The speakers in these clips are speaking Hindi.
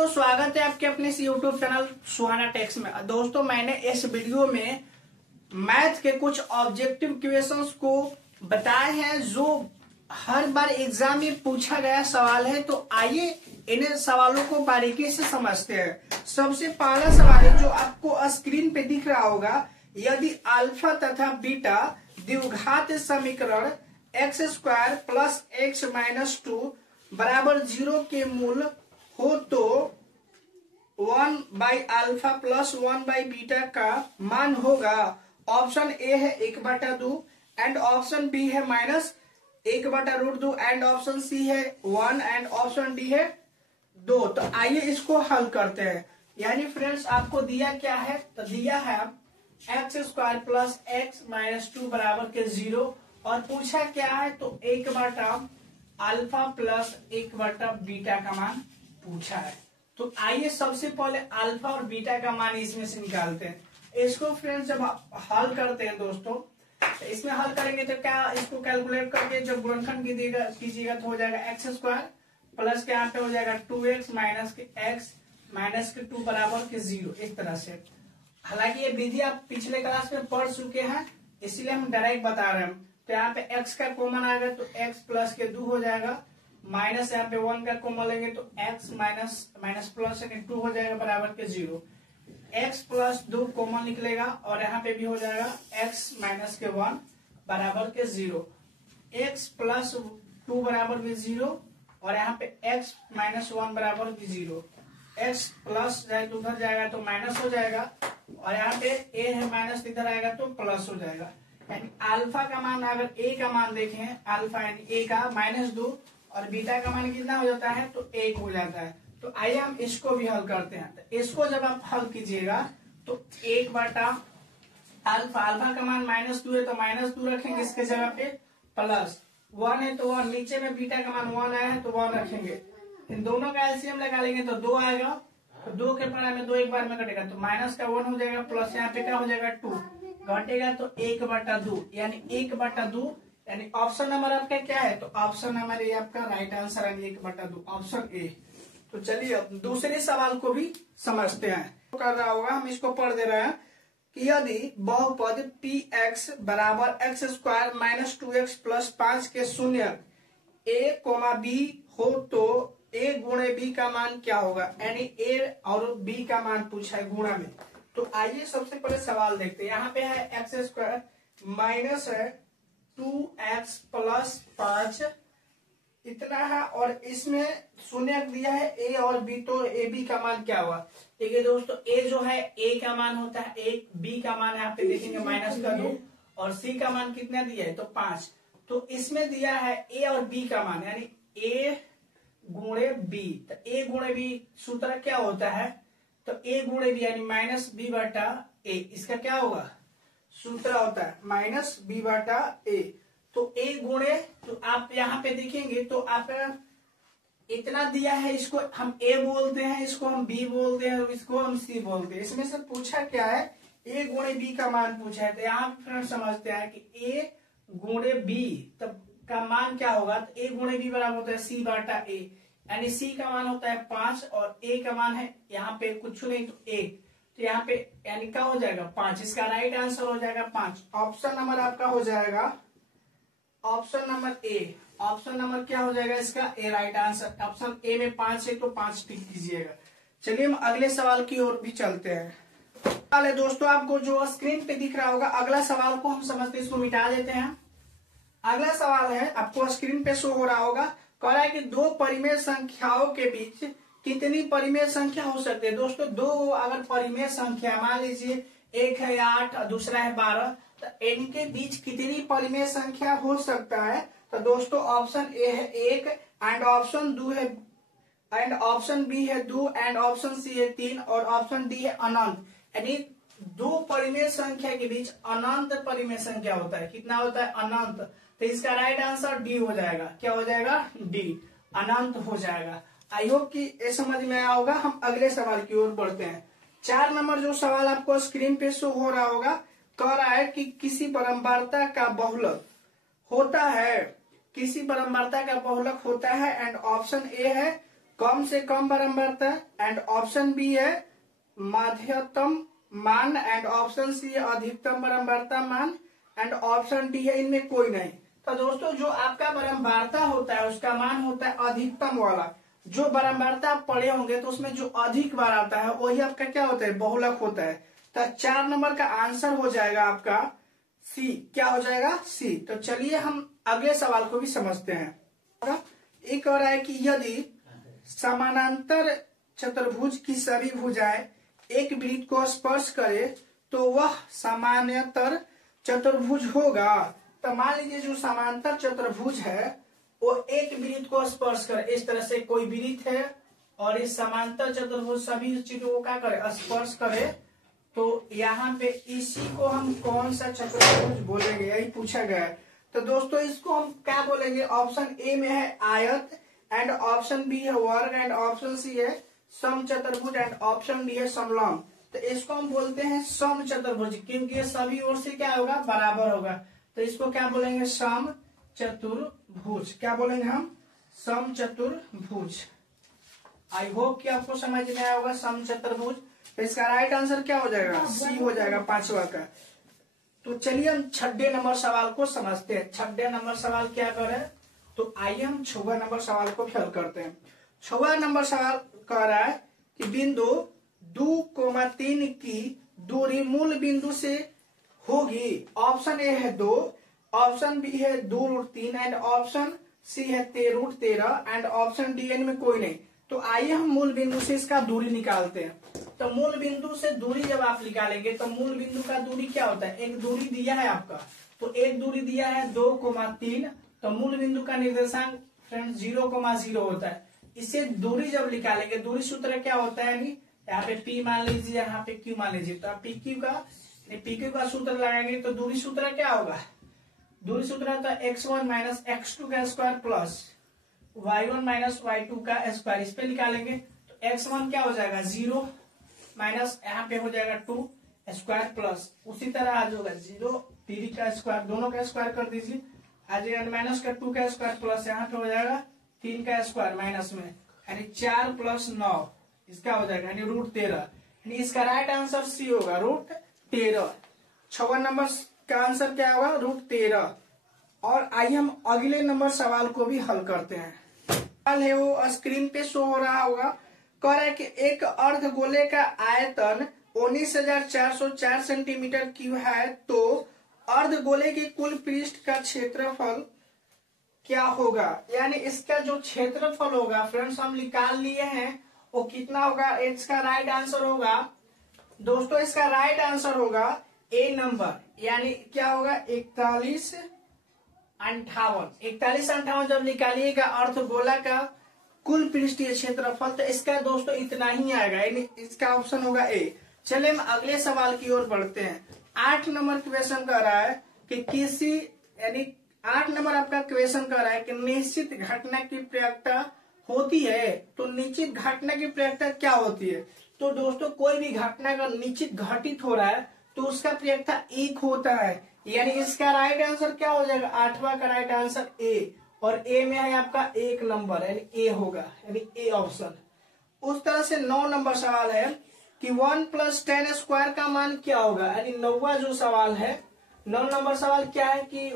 दोस्तों स्वागत है आपके अपने इस यूट्यूब चैनल सुहाना टेक्स में। दोस्तों मैंने इस वीडियो में मैथ के कुछ ऑब्जेक्टिव क्वेश्चंस को बताए हैं जो हर बार एग्जाम में पूछा गया सवाल है। तो आइए इन सवालों को बारीकी से समझते हैं। सबसे पहला सवाल है जो आपको स्क्रीन पे दिख रहा होगा, यदि अल्फा तथा बीटा द्विघात समीकरण x square plus x minus 2 बराबर 0 के मूल हो तो 1 by alpha plus 1 by beta का मान होगा। ऑप्शन ए है 1/2 एंड ऑप्शन बी है माइनस 1/√2 एंड ऑप्शन सी है 1 एंड ऑप्शन डी है 2। तो आइए इसको हल करते हैं। यानी फ्रेंड्स आपको दिया क्या है, तो दिया है x square plus x minus 2 बराबर के 0 और पूछा क्या है, तो 1/अल्फा प्लस 1/बीटा का मान पूछा है। तो आइए सबसे पहले अल्फा और बीटा का मान इसमें से निकालते हैं। इसको फ्रेंड्स जब आप हल करते हैं दोस्तों, तो इसमें हल करेंगे तो क्या, इसको कैलकुलेट करके जब गुणनखंड कीजिएगा तो हो जाएगा एक्स स्क्वायर प्लस के यहाँ पे हो जाएगा 2x माइनस के एक्स माइनस के 2 बराबर के 0। इस तरह से, हालांकि ये विधि आप पिछले क्लास में पढ़ चुके हैं, इसीलिए हम डायरेक्ट बता रहे हैं। तो यहाँ पे x का कॉमन आएगा तो x प्लस के 2 हो जाएगा, माइनस यहाँ पे 1 का कॉमन लेंगे तो x माइनस प्लस 2 हो जाएगा बराबर के 0। x प्लस 2 कॉमन निकलेगा और यहाँ पे भी हो जाएगा x माइनस के 1 बराबर के 0। x प्लस 2 बराबर के 0 और यहाँ पे x माइनस 1 बराबर के 0। x प्लस जाए तो उधर जाएगा तो माइनस हो जाएगा और यहाँ पे a है माइनस, इधर आएगा तो प्लस हो जाएगा। यानी अल्फा का मान, अगर a का मान देखें, अल्फा यानी a का -2 और बीटा का मान कितना हो जाता है, तो 1 हो जाता है। तो आइए हम इसको भी हल करते हैं। तो इसको जब आप हल कीजिएगा तो 1/अल्फा, अल्फा का मान -2 है तो -2 रखेंगे, इसके जगह पे प्लस 1 है तो 1, नीचे में बीटा का मान 1 आया है तो 1 रखेंगे। इन दोनों का एलसीएम लगा लेंगे तो 2 आएगा, तो 2 के पढ़ा में 2 एक बार में कटेगा तो माइनस का 1 हो जाएगा, प्लस यहाँ पे क्या हो जाएगा 2 घटेगा तो 1/2 यानी 1/2 यानी ऑप्शन नंबर आपका क्या है, तो ऑप्शन नंबर ए आपका राइट आंसर है 1/2, ऑप्शन ए। तो चलिए अब दूसरे सवाल को भी समझते हैं। तो कर रहा होगा, हम इसको पढ़ दे रहे हैं कि यदि बहुपद px बराबर x square minus 2x plus 5 के शून्य a, b हो तो a गुणे b का मान क्या होगा। यानी a और b का मान पूछा है गुणा में। तो आइए सबसे पहले सवाल देखते हैं। यहाँ पे है एक्स स्क्वायर माइनस है 2x प्लस 5 इतना है और इसमें शून्य दिया है a और b, तो ए बी का मान क्या हुआ। देखिए दोस्तों, a जो है a का मान होता है 1, b का मान यहाँ पे देखेंगे -2 और c का मान कितना दिया है, तो 5। तो इसमें दिया है a और b का मान, यानी a गुणे b। तो a गुणे b सूत्र क्या होता है, तो a गुणे b यानी -b/a, इसका क्या होगा सूत्र होता है -b/a। तो a गुणे, तो आप यहाँ पे देखेंगे तो आप इतना दिया है, इसको हम a बोलते हैं, इसको हम b बोलते हैं और इसको हम c बोलते हैं। इसमें से पूछा क्या है, a गुणे b का मान पूछा है। तो यहाँ पे समझते हैं कि a गुणे b तब का मान क्या होगा, तो a गुणे b बराबर होता है c/a, यानी c का मान होता है 5 और a का मान है यहाँ पे कुछ नहीं तो 1, तो यहाँ पे यानी क्या हो जाएगा 5। इसका राइट आंसर हो जाएगा 5। ऑप्शन नंबर आपका हो जाएगा option number A. Option number क्या हो जाएगा इसका, ए राइट आंसर। ऑप्शन ए में 5 है तो 5 टिक कीजिएगा। चलिए हम अगले सवाल की ओर भी चलते हैं। सवाल है दोस्तों, आपको जो स्क्रीन पे दिख रहा होगा, अगला सवाल को हम समझते इसको मिटा देते हैं। अगला सवाल है, आपको स्क्रीन पे शो हो रहा होगा, कह रहा है कि दो परिमेय संख्याओं के बीच कितनी परिमेय संख्या हो सकती है। दोस्तों दो अगर परिमेय संख्या, मान लीजिए एक है 8 और दूसरा है 12, तो इनके बीच कितनी परिमेय संख्या हो सकता है। तो दोस्तों ऑप्शन ए है 1 एंड ऑप्शन 2 है एंड ऑप्शन बी है 2 एंड ऑप्शन सी है 3 और ऑप्शन डी है अनंत। यानी दो परिमेय संख्या के बीच अनंत परिमेय संख्या होता है। कितना होता है, अनंत। तो इसका राइट आंसर डी हो जाएगा। क्या हो जाएगा, डी, अनंत हो जाएगा। आई होप कि ये समझ में आया होगा। हम अगले सवाल की ओर बढ़ते हैं। 4 नंबर जो सवाल आपको स्क्रीन पे शो हो रहा होगा, कह रहा है कि किसी परम्परता का बहुलक होता है, किसी परम्परता का बहुलक होता है एंड ऑप्शन ए है कम से कम बारंबारता, एंड ऑप्शन बी है मध्यतम मान, एंड ऑप्शन सी है अधिकतम बारंबारता मान, एंड ऑप्शन डी है इनमें कोई नहीं। तो दोस्तों जो आपका बारंबारता होता है उसका मान होता है अधिकतम वाला। जो बारंबारता आप पढ़े होंगे तो उसमें जो अधिक बार आता है वही आपका क्या होता है, बहुलक होता है। तो 4 नंबर का आंसर हो जाएगा आपका सी। क्या हो जाएगा, सी। तो चलिए हम अगले सवाल को भी समझते हैं। एक और है कि यदि समानांतर चतुर्भुज की सभी भुजाएं एक वृत्त को स्पर्श करे तो वह समानांतर चतुर्भुज होगा। तो मान लीजिए जो समांतर चतुर्भुज है वो एक वृत्त को स्पर्श करे, इस तरह से कोई वृत्त है और इस समांतर चतुर्भुज सभी चीजों को क्या करे, स्पर्श करे, तो यहाँ पे इसी को हम कौन सा चतुर्भुज बोलेंगे, यही पूछा गया है। तो दोस्तों इसको हम क्या बोलेंगे, ऑप्शन ए में है आयत, एंड ऑप्शन बी है वर्ग, एंड ऑप्शन सी है समचतुर्भुज, एंड ऑप्शन डी है समलंब। तो इसको हम बोलते हैं समचतुर्भुज, क्योंकि ये सभी ओर से क्या होगा, बराबर होगा। तो इसको क्या बोलेंगे, समचतुर्भुज। क्या बोलेंगे हम, समचतुर्भुज। आई होप कि आपको समझ में आया होगा समचतुर्भुज। तो इसका राइट आंसर क्या हो जाएगा, सी हो जाएगा 5वां का। तो चलिए हम 6 नंबर सवाल को समझते हैं। 6 नंबर सवाल क्या करें, तो आइए हम 6वां नंबर सवाल को हल करते हैं। 6वां नंबर सवाल कह रहा है कि बिंदु 2,3 की दूरी मूल बिंदु से होगी। ऑप्शन ए है 2, ऑप्शन बी है 2√3, एंड ऑप्शन सी है 13√13, एंड ऑप्शन डी में कोई नहीं। तो आइए हम मूल बिंदु से इसका दूरी निकालते हैं। तो मूल बिंदु से दूरी जब आप निकालेंगे तो मूल बिंदु का दूरी क्या होता है, एक दूरी दिया है आपका, तो एक दूरी दिया है 2,3, तो मूल बिंदु का निर्देशांक फ्रेंड्स 0,0 होता है। इसे दूरी जब निकालेंगे, दूरी सूत्र क्या होता है, यहाँ पे P मान लीजिए, यहाँ पे Q मान लीजिए, तो आप PQ का सूत्र लगाएंगे तो दूरी सूत्र क्या होगा, दूरी सूत्र होता है x1 माइनस x2 का square plus y1 minus y2 का स्क्वायर। इस पे निकालेंगे तो x1 क्या हो जाएगा 0 माइनस यहाँ पे हो जाएगा 2 स्क्वायर प्लस, उसी तरह आज होगा 0 3 का स्क्वायर, दोनों का स्क्वायर कर दीजिए, आज माइनस का 2 का स्क्वायर प्लस यहाँ पे हो जाएगा 3 का स्क्वायर माइनस में, यानी 4 प्लस 9 इसका हो जाएगा यानी √13, यानी इसका राइट आंसर सी होगा √13। 6वां नंबर का आंसर क्या होगा √13। और आइए हम अगले नंबर सवाल को भी हल करते हैं। सवाल है वो स्क्रीन पे शो हो रहा होगा। कह रहा है कि एक अर्धगोले का आयतन 19,404 सेंटीमीटर क्यूब है, तो अर्धगोले के कुल पृष्ठ का क्षेत्रफल क्या होगा, यानी इसका जो क्षेत्रफल होगा फ्रेंड्स हम निकाल लिए हैं, वो कितना होगा, इसका राइट आंसर होगा दोस्तों, इसका राइट आंसर होगा ए नंबर, यानी क्या होगा 4158 जब निकालिएगा अर्धगोला का कुल पृष्ठीय क्षेत्रफल, तो इसका दोस्तों इतना ही आएगा, यानी इसका ऑप्शन होगा ए। चलिए हम अगले सवाल की ओर बढ़ते हैं। 8 नंबर क्वेश्चन कर रहा है कि किसी, यानी 8 नंबर आपका क्वेश्चन कर रहा है कि निश्चित घटना की प्रयोक्ता होती है, तो निश्चित घटना की प्रयोक्ता क्या होती है। तो दोस्तों कोई भी घटना अगर निश्चित घटित हो रहा है तो उसका प्रयोक्ता 1 होता है, यानी इसका राइट आंसर क्या हो जाएगा, 8वां का राइट आंसर ए, और ए में है आपका 1 नंबर, यानी ए होगा, यानी ए ऑप्शन। उस तरह से 9 नंबर सवाल है कि 1 + 10 स्क्वायर का मान क्या होगा, यानी 9वां जो सवाल है, 9 नंबर सवाल क्या है कि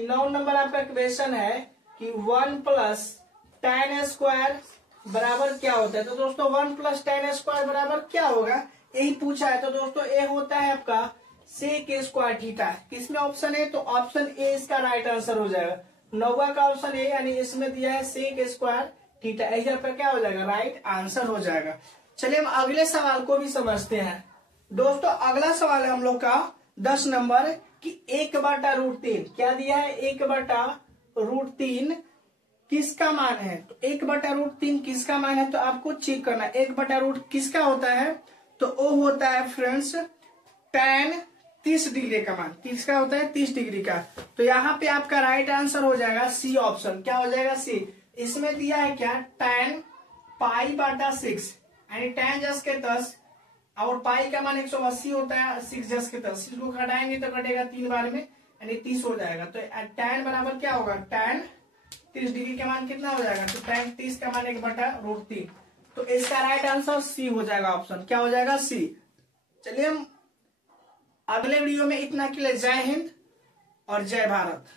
9 नंबर आपका क्वेश्चन है कि 1 + 10 स्क्वायर बराबर क्या होता है। तो दोस्तों 1 + 10 स्क्वायर बराबर क्या होगा, यही पूछा है। तो दोस्तों ए होता है आपका sec² थीटा। किसमें ऑप्शन है, तो ऑप्शन ए इसका राइट आंसर हो जाएगा। 9वां का ऑप्शन ए, यानी इसमें दिया है sec² थीटा, यही आपका क्या हो जाएगा, राइट आंसर हो जाएगा। चलिए हम अगले सवाल को भी समझते हैं। दोस्तों अगला सवाल है हम लोग का 10 नंबर कि 1/√3 क्या दिया है, 1/√3 किसका मान है। तो 1/√3 किसका मान है, तो आपको चेक करना 1/√3 किसका होता है, तो वो होता है फ्रेंड्स tan 30 डिग्री का मान, किसका होता है 30 डिग्री का। तो यहाँ पे आपका राइट आंसर हो जाएगा सी ऑप्शन। क्या हो जाएगा सी, इसमें दिया है क्या tan π/6, यानी tan 10 और पाई का मान 180 होता है, 6 10 इसको घटाएंगे तो घटेगा 3 बार में, यानी 30 हो जाएगा। तो tan बराबर क्या होगा, tan 30 डिग्री का मान कितना हो जाएगा, तो tan 30 का मान 1/√3। तो इसका राइट आंसर सी हो जाएगा, ऑप्शन क्या हो जाएगा, सी। चलिए हम अगले वीडियो में इतना के लिए जय हिंद और जय भारत।